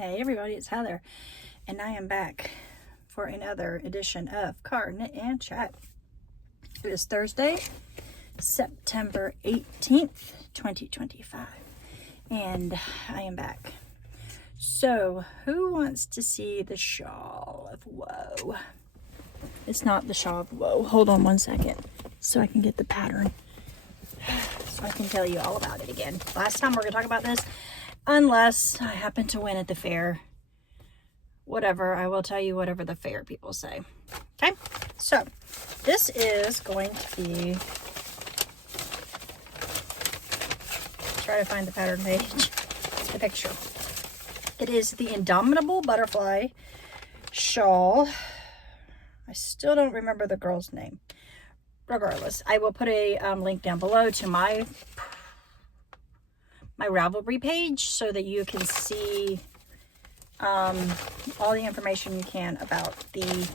Hey everybody, it's Heather, and I am back for another edition of Car Knit and Chat. It is Thursday, September 18th, 2025, and I am back. So, who wants to see the shawl of woe? It's not the shawl of woe. Hold on one second so I can get the pattern, so I can tell you all about it again. Last time we're going to talk about this. Unless I happen to win at the fair. Whatever, I will tell you whatever the fair people say. Okay, so this is going to be, try to find the pattern page, the picture. It is the Indomitable Butterfly shawl. I still don't remember the girl's name. Regardless, I will put a link down below to my Ravelry page so that you can see all the information you can about the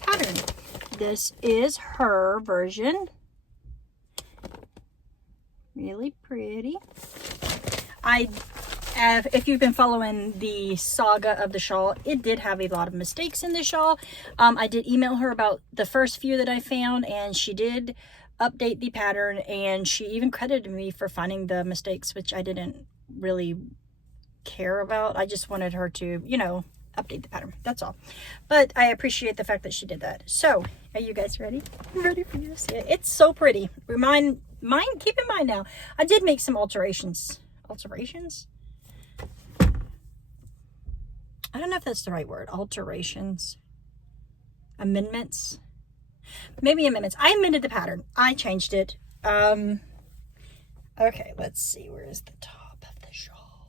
pattern. This is her version. Really pretty. If you've been following the saga of the shawl, it did have a lot of mistakes in the shawl. I did email her about the first few that I found, and she did update the pattern, and she even credited me for finding the mistakes, which I didn't really care about. I just wanted her to, you know, update the pattern. That's all. But I appreciate the fact that she did that. So, are you guys ready? Ready for you to see it? It's so pretty. Keep in mind now, I did make some alterations. Alterations? I don't know if that's the right word. Alterations. Amendments. Maybe amendments. I amended the pattern. I changed it. Okay, let's see. Where is the top of the shawl?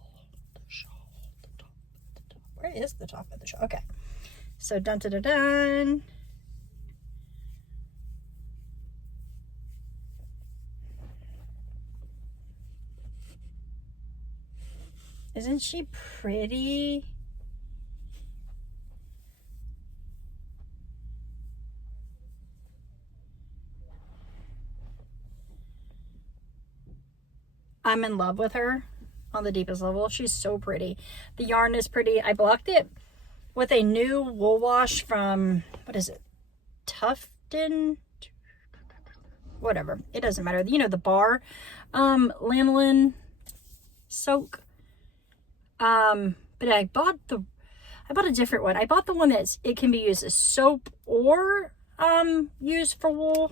The top. Where is the top of the shawl? Okay. So, dun dun dun dun. Isn't she pretty? I'm in love with her on the deepest level. She's so pretty. The yarn is pretty. I blocked it with a new wool wash from, what is it? Tufton? Whatever. It doesn't matter. You know, the bar. Lanolin soak. But I bought a different one. I bought the one it can be used as soap or used for wool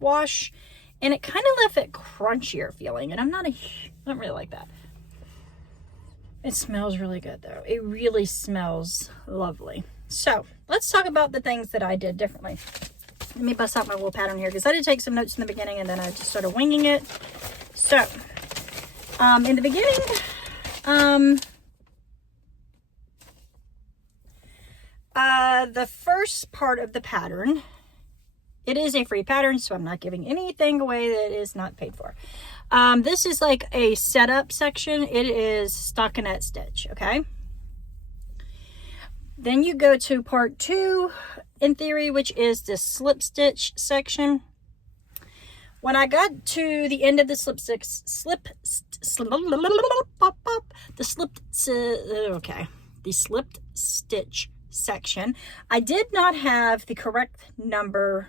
wash. And it kind of left it crunchier feeling. And I don't really like that. It smells really good though. It really smells lovely. So let's talk about the things that I did differently. Let me bust out my wool pattern here because I did take some notes in the beginning and then I just started winging it. So in the beginning, the first part of the pattern, it is a free pattern, so I'm not giving anything away that is not paid for. This is like a setup section. It is stockinette stitch, okay? Then you go to part 2, in theory, which is the slip stitch section. When I got to the end of the slip stitch section, I did not have the correct number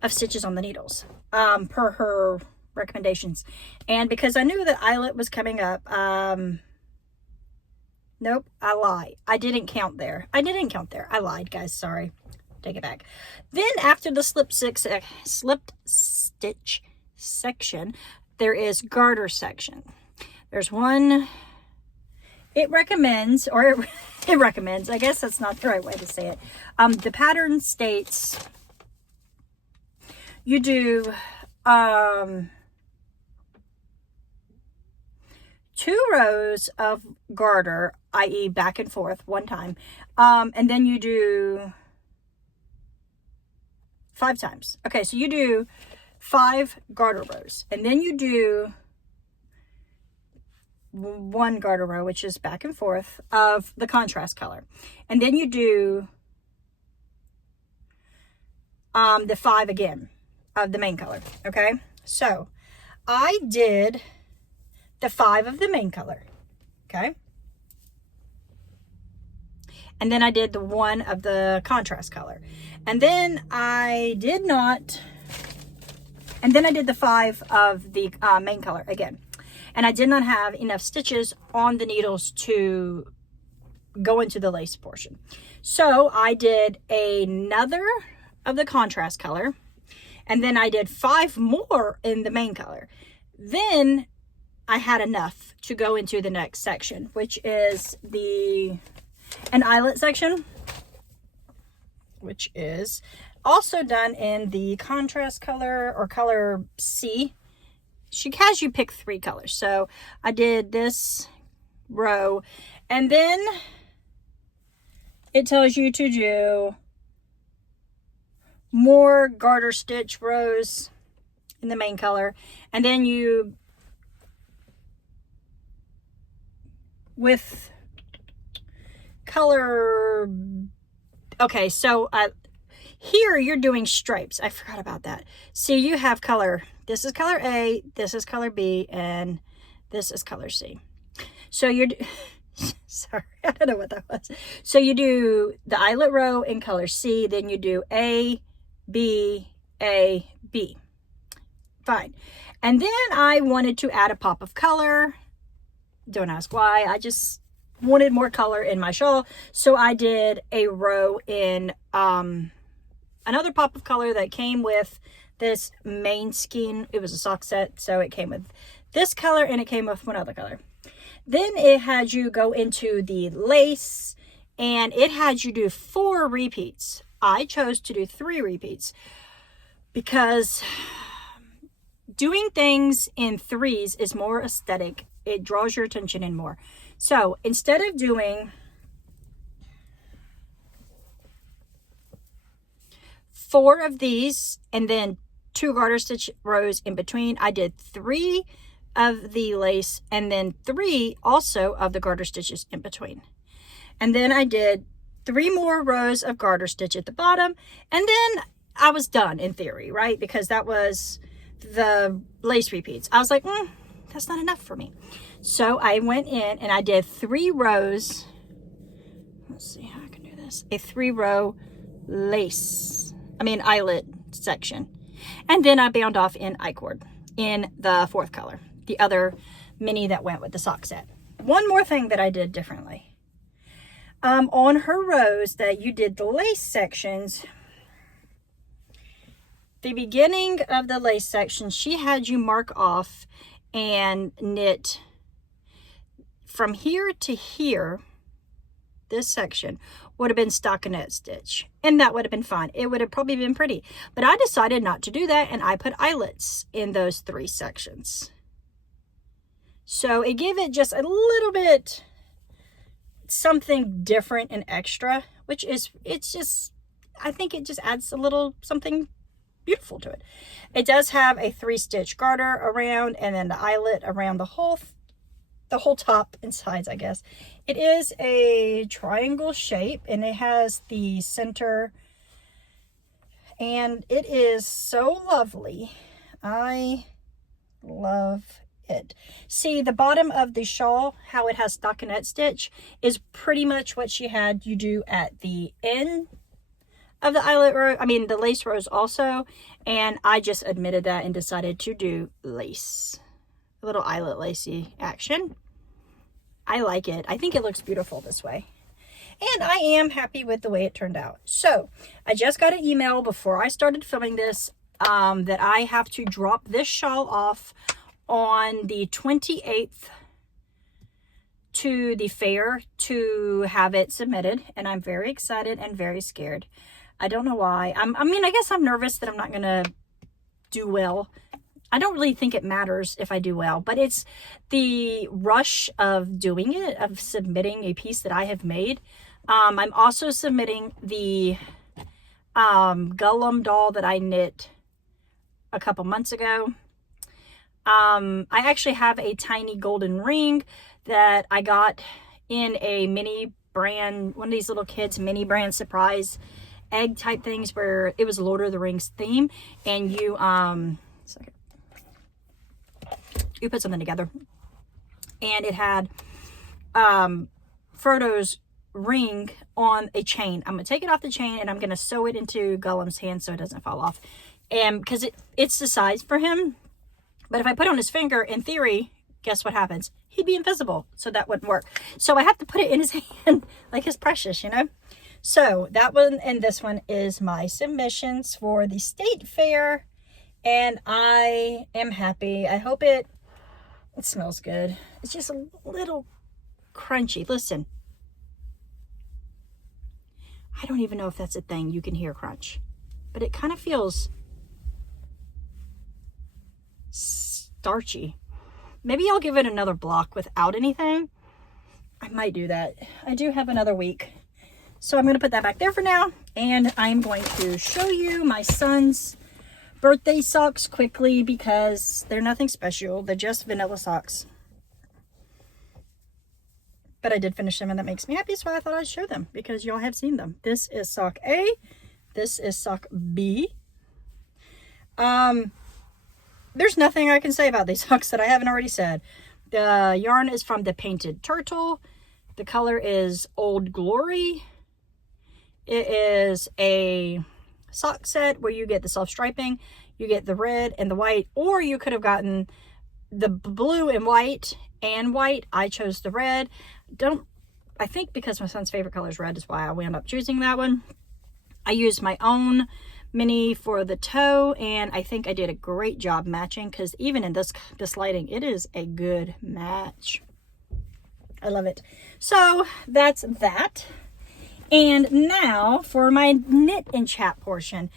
of stitches on the needles per her recommendations, and because I knew that eyelet was coming up, nope, I lied. I didn't count there. I lied, guys. Sorry, take it back. Then after the slip stitch section, there is garter section. There's one. It recommends, I guess that's not the right way to say it. The pattern states you do 2 rows of garter, i.e. back and forth one time, and then you do 5 times. Okay, so you do 5 garter rows, and then you do 1 garter row, which is back and forth of the contrast color, and then you do the 5 again of the main color. Okay, so I did the 5 of the main color. Okay, And then I did the one of the contrast color. And then I did the 5 of the main color again. And I did not have enough stitches on the needles to go into the lace portion. So I did another of the contrast color, and then I did 5 more in the main color. Then I had enough to go into the next section, which is an eyelet section, which is also done in the contrast color or color C. She has you pick 3 colors. So I did this row, and then it tells you to do more garter stitch rows in the main color, and then you with color. Okay, so here you're doing stripes. I forgot about that. See, you have color. This is color A, this is color B, and this is color C. So you're sorry, I don't know what that was. So you do the eyelet row in color C, then you do A, B, A, B. Fine. And then I wanted to add a pop of color. Don't ask why. I just wanted more color in my shawl. So I did a row in another pop of color that came with this main skein. It was a sock set, so it came with this color and it came with one other color. Then it had you go into the lace, and it had you do 4 repeats. I chose to do 3 repeats because doing things in 3s is more aesthetic. It draws your attention in more. So instead of doing 4 of these and then 2 garter stitch rows in between, I did 3 of the lace and then 3 also of the garter stitches in between. And then I did 3 more rows of garter stitch at the bottom, and then I was done in theory, right? Because that was the lace repeats. I was like, that's not enough for me. So I went in and I did 3 rows. Let's see how I can do this. A 3-row eyelet section. And then I bound off in I-cord in the 4th color, the other mini that went with the sock set. One more thing that I did differently. On her rows that you did the lace sections, the beginning of the lace section, she had you mark off and knit from here to here. This section would have been stockinette stitch, and that would have been fine. It would have probably been pretty, but I decided not to do that, and I put eyelets in those 3 sections. So it gave it just a little bit something different and extra, which is, I think it just adds a little something beautiful to it. It does have a 3-stitch garter around, and then the eyelet around the whole top and sides, I guess. It is a triangle shape, and it has the center, and it is so lovely. I love it. See, the bottom of the shawl, how it has stockinette stitch, is pretty much what she had you do at the end of the eyelet row, the lace rows also, and I just admitted that and decided to do lace. A little eyelet lacy action. I like it. I think it looks beautiful this way. And I am happy with the way it turned out. So, I just got an email before I started filming this that I have to drop this shawl off on the 28th to the fair to have it submitted. And I'm very excited and very scared. I don't know why. I guess I'm nervous that I'm not going to do well. I don't really think it matters if I do well, but it's the rush of doing it, of submitting a piece that I have made. I'm also submitting the Gollum doll that I knit a couple months ago. I actually have a tiny golden ring that I got in a mini brand, one of these little kids mini brand surprise egg type things where it was Lord of the Rings theme, and you you put something together, and it had Frodo's ring on a chain. I'm going to take it off the chain and I'm going to sew it into Gollum's hand so it doesn't fall off. And because it's the size for him. But if I put it on his finger, in theory, guess what happens? He'd be invisible. So that wouldn't work. So I have to put it in his hand like his precious, you know. So that one and this one is my submissions for the state fair. And I am happy. I hope it smells good. It's just a little crunchy. Listen. I don't even know if that's a thing. You can hear crunch. But it kind of feels starchy. Maybe I'll give it another block without anything. I might do that. I do have another week. So I'm going to put that back there for now. And I'm going to show you my son's birthday socks quickly because they're nothing special. They're just vanilla socks. But I did finish them and that makes me happy. So I thought I'd show them because y'all have seen them. This is sock A. This is sock B. There's nothing I can say about these socks that I haven't already said. The yarn is from the Painted Turtle. The color is Old Glory. It is a sock set where you get the self-striping, you get the red and the white, or you could have gotten the blue and white and white. I chose the red. I think because my son's favorite color is red is why I wound up choosing that one. I used my own mini for the toe, and I think I did a great job matching because even in this lighting, it is a good match. I love it. So that's that. And now for my knit and chat portion.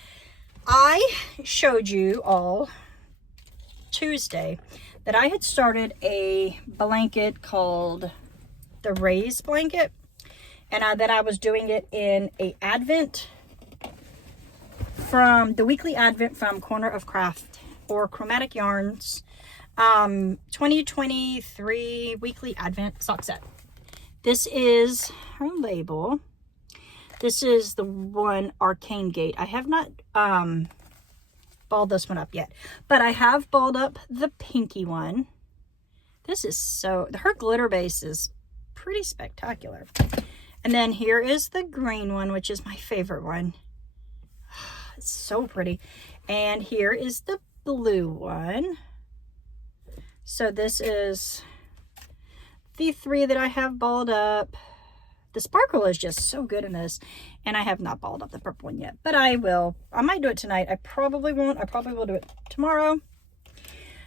I showed you all Tuesday that I had started a blanket called the Raise blanket, and that I was doing it in a Advent from the weekly Advent from Corner of Craft or Chromatic Yarns 2023 weekly Advent sock set. This is her label. This is the one Arcane Gate. I have not balled this one up yet, but I have balled up the pinky one. This is her glitter base is pretty spectacular. And then here is the green one, which is my favorite one. It's so pretty. And here is the blue one. So this is the three that I have balled up. The sparkle is just so good in this. And I have not balled up the purple one yet, but I will. I might do it tonight. I probably won't. I probably will do it tomorrow.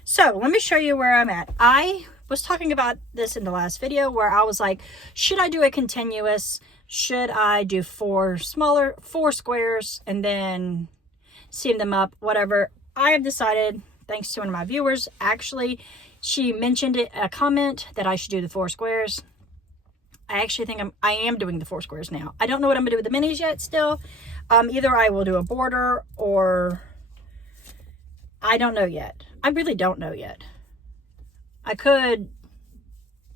So let me show you where I'm at. I was talking about this in the last video where I was like, should I do a continuous? Should I do four squares and then seam them up, whatever? I have decided, thanks to one of my viewers, actually, she mentioned it in a comment that I should do the 4 squares. I actually think I am doing the 4 squares now. I don't know what I'm gonna do with the minis yet still. Either I will do a border or I don't know yet. I really don't know yet.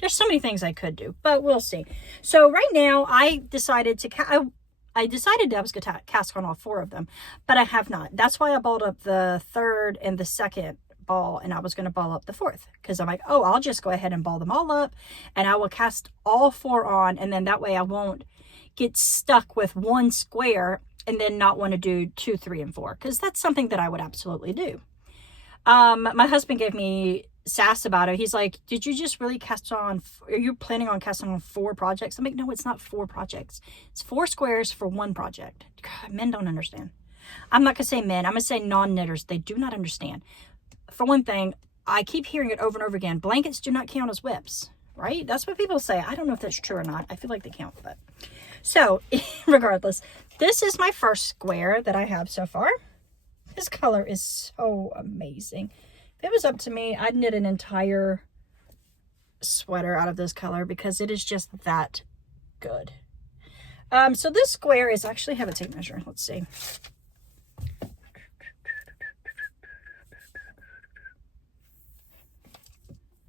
There's so many things I could do, but we'll see. So right now I decided I decided I was going to cast on all 4 of them, but I have not. That's why I balled up the 3rd and the 2nd ball, and I was going to ball up the 4th because I'm like, oh, I'll just go ahead and ball them all up and I will cast all 4 on, and then that way I won't get stuck with 1 square and then not want to do 2, 3, and 4, because that's something that I would absolutely do. My husband gave me sass about it. He's like, did you just really cast on, are you planning on casting on 4 projects? I'm like, no, it's not 4 projects. It's 4 squares for 1 project. God, men don't understand. I'm not gonna say men, I'm gonna say non-knitters. They do not understand. For one thing, I keep hearing it over and over again, blankets do not count as whips, right? That's what people say. I don't know if that's true or not. I feel like they count, but so regardless, this is my first square that I have so far. This color is so amazing. If it was up to me, I'd knit an entire sweater out of this color because it is just that good. So this square is actually, have a tape measure. Let's see.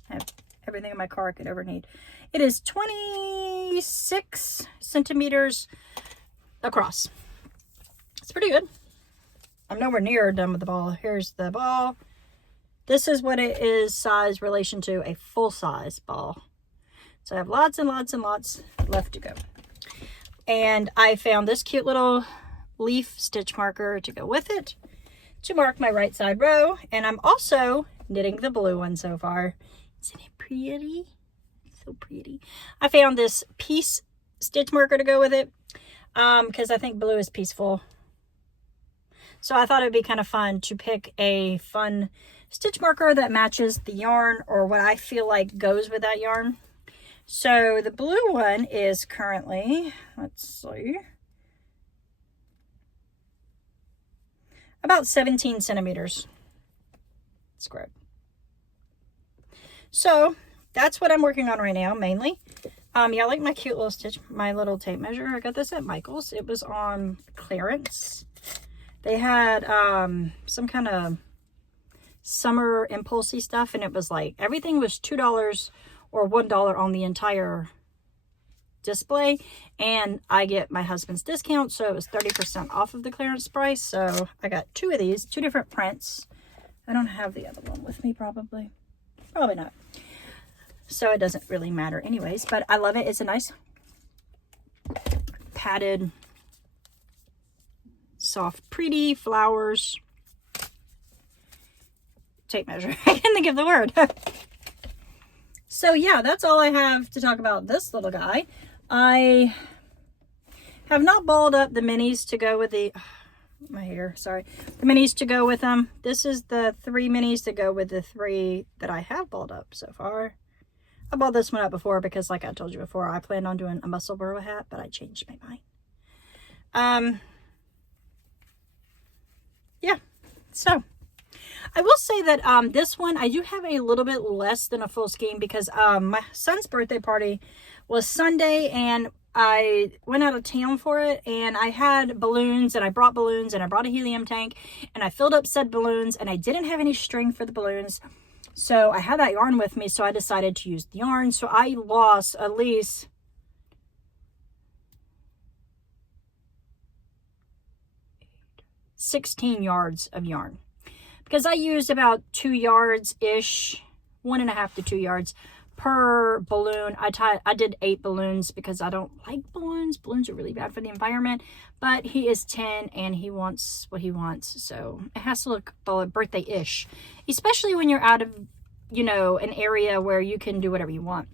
I have everything in my car I could ever need. It is 26 centimeters across. It's pretty good. I'm nowhere near done with the ball. Here's the ball. This is what it is size relation to a full-size ball. So I have lots and lots and lots left to go. And I found this cute little leaf stitch marker to go with it to mark my right side row. And I'm also knitting the blue one so far. Isn't it pretty? So pretty. I found this piece stitch marker to go with it because I think blue is peaceful. So I thought it'd be kind of fun to pick a fun stitch marker that matches the yarn or what I feel like goes with that yarn. So the blue one is currently, let's see, about 17 centimeters squared. So that's what I'm working on right now, mainly. Yeah, I like my cute little stitch, my little tape measure. I got this at Michael's. It was on clearance. They had some kind of summer impulsey stuff, and it was like everything was $2 or $1 on the entire display, and I get my husband's discount, so it was 30% off of the clearance price. So I got two of these, two different prints. I don't have the other one with me, probably not, so it doesn't really matter anyways, but I love it. It's a nice padded, soft, pretty flowers tape measure. I can't think of the word. So yeah, that's all I have to talk about this little guy. I have not balled up the minis to go with the, my hair, sorry. The minis to go with them. This is the 3 minis to go with the 3 that I have balled up so far. I balled this one up before because, like I told you before, I planned on doing a muscle burrow hat, but I changed my mind. Yeah, so I will say that this one, I do have a little bit less than a full skein because my son's birthday party was Sunday, and I went out of town for it, and I had balloons, and I brought balloons, and I brought a helium tank, and I filled up said balloons, and I didn't have any string for the balloons, so I had that yarn with me, so I decided to use the yarn. So I lost at least 16 yards of yarn because I used about 2 yards-ish, 1.5 to 2 yards per balloon. I did 8 balloons because I don't like balloons. Balloons are really bad for the environment, but he is 10 and he wants what he wants, so it has to look birthday-ish, especially when you're out of, you know, an area where you can do whatever you want.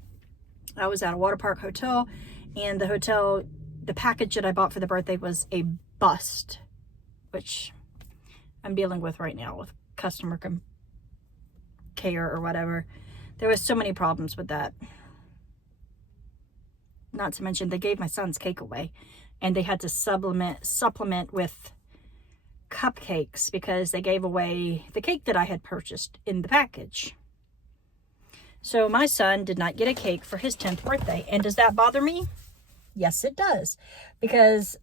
I was at a water park hotel, and the hotel, the package that I bought for the birthday was a bust, which I'm dealing with right now with customer care or whatever. There was so many problems with that. Not to mention, they gave my son's cake away, and they had to supplement with cupcakes because they gave away the cake that I had purchased in the package. So my son did not get a cake for his 10th birthday. And does that bother me? Yes, it does. Because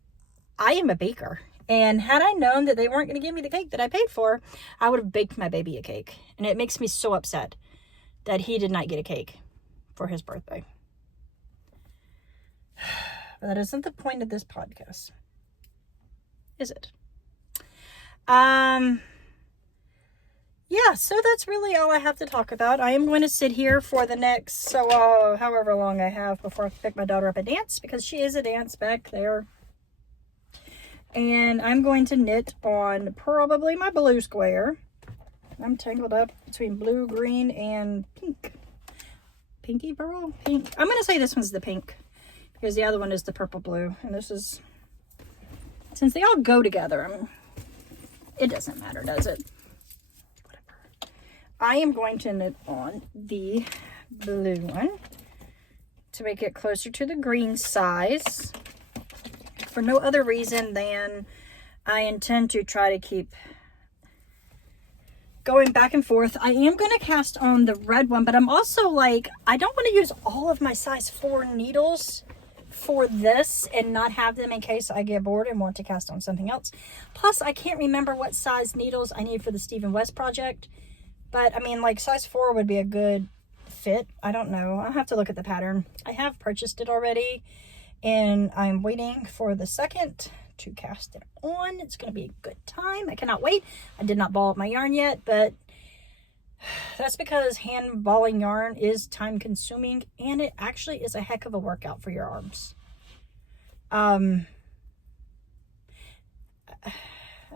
I am a baker. And had I known that they weren't going to give me the cake that I paid for, I would have baked my baby a cake. And it makes me so upset that he did not get a cake for his birthday. But that isn't the point of this podcast, is it? Yeah, so that's really all I have to talk about. I am going to sit here for the next, however long I have before I pick my daughter up at dance, because she is a dance back there. And I'm going to knit on probably my blue square. I'm tangled up between blue, green, and pink. Pinky pearl? Pink. I'm going to say this one's the pink, because the other one is the purple blue. And this is, since they all go together, it doesn't matter, does it? I am going to knit on the blue one to make it closer to the green size for no other reason than I intend to try to keep going back and forth. I am going to cast on the red one, but I'm also like, I don't want to use all of my size 4 needles for this and not have them in case I get bored and want to cast on something else. Plus, I can't remember what size needles I need for the Stephen West project. But, I mean, like, size 4 would be a good fit. I don't know. I'll have to look at the pattern. I have purchased it already, and I'm waiting for the second to cast it on. It's going to be a good time. I cannot wait. I did not ball up my yarn yet, but that's because hand balling yarn is time-consuming, and it actually is a heck of a workout for your arms. I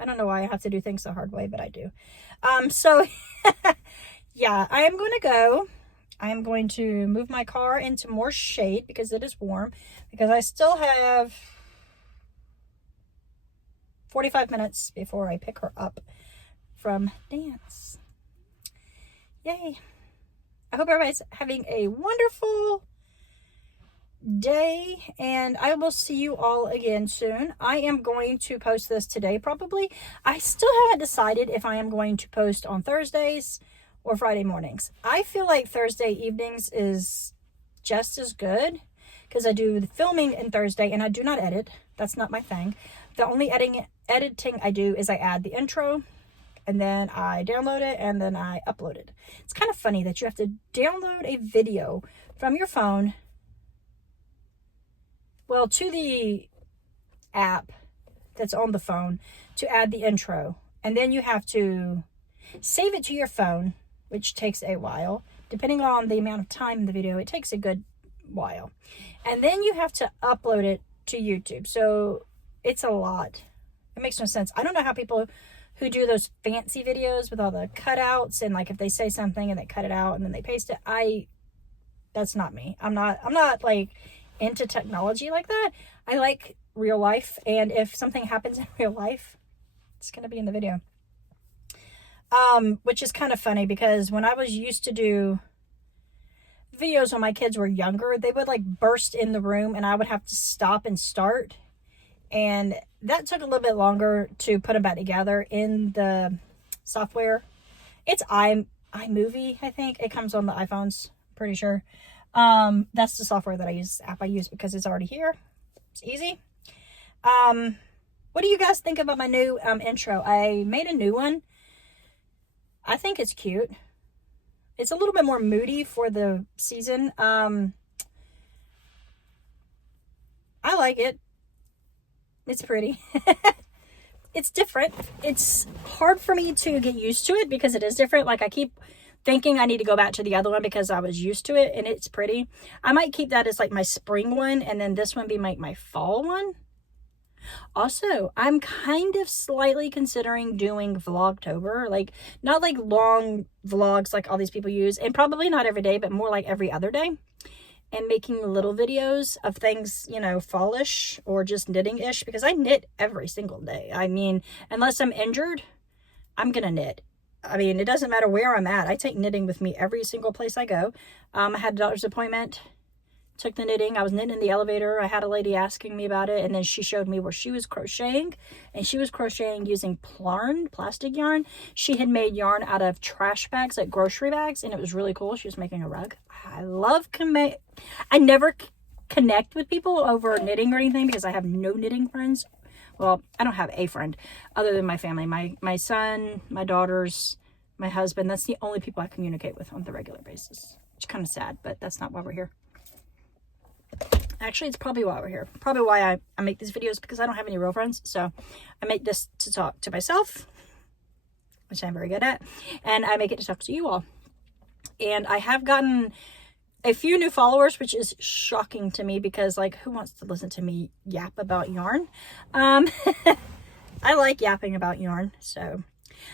don't know why I have to do things the hard way, but I do. So yeah, I am going to go. I am going to move my car into more shade because it is warm, because I still have 45 minutes before I pick her up from dance. Yay. I hope everybody's having a wonderful day, and I will see you all again soon. I am going to post this today probably. I still haven't decided if I am going to post on Thursdays or Friday mornings. I feel like Thursday evenings is just as good because I do the filming in Thursday and I do not edit. That's not my thing. The only editing I do is I add the intro and then I download it and then I upload it. It's kind of funny that you have to download a video from your phone, well, to the app that's on the phone to add the intro. And then you have to save it to your phone, which takes a while. Depending on the amount of time in the video, it takes a good while. And then you have to upload it to YouTube. So it's a lot. It makes no sense. I don't know how people who do those fancy videos with all the cutouts and like if they say something and they cut it out and then they paste it. That's not me. I'm not like into technology like that. I like real life, and if something happens in real life, it's gonna be in the video. Which is kind of funny because when I was used to do videos when my kids were younger, they would like burst in the room and I would have to stop and start, and that took a little bit longer to put them back together in the software. It's iMovie, I think. It comes on the iPhones, pretty sure. That's the software that I use, app I use, because it's already here. It's easy. What do you guys think about my new intro? I made a new one. I think it's cute. It's a little bit more moody for the season. I like it. It's pretty. It's different. It's hard for me to get used to it because it is different. Like I keep thinking I need to go back to the other one because I was used to it and it's pretty. I might keep that as like my spring one and then this one be like my fall one. Also, I'm kind of slightly considering doing Vlogtober, like not like long vlogs like all these people use, and probably not every day, but more like every other day, and making little videos of things, you know, fallish or just knitting-ish, because I knit every single day. I mean, unless I'm injured, I'm gonna knit. I mean, it doesn't matter where I'm at. I take knitting with me every single place I go. I had a doctor's appointment, took the knitting. I was knitting in the elevator. I had a lady asking me about it, and then she showed me where she was crocheting, and she was crocheting using plastic yarn. She had made yarn out of trash bags, like grocery bags, and it was really cool. She was making a rug. I love I never connect with people over knitting or anything because I have no knitting friends. Well, I don't have a friend other than my family. My son, my daughters, my husband. That's the only people I communicate with on the regular basis. Which is kind of sad, but that's not why we're here. Actually, it's probably why we're here. Probably why I make these videos, because I don't have any real friends. So I make this to talk to myself, which I'm very good at. And I make it to talk to you all. And I have gotten a few new followers, which is shocking to me because, like, who wants to listen to me yap about yarn? I like yapping about yarn. So,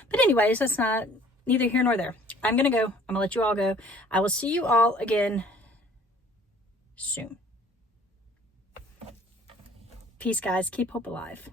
but anyways, that's not neither here nor there. I'm going to go. I'm going to let you all go. I will see you all again soon. Peace, guys. Keep hope alive.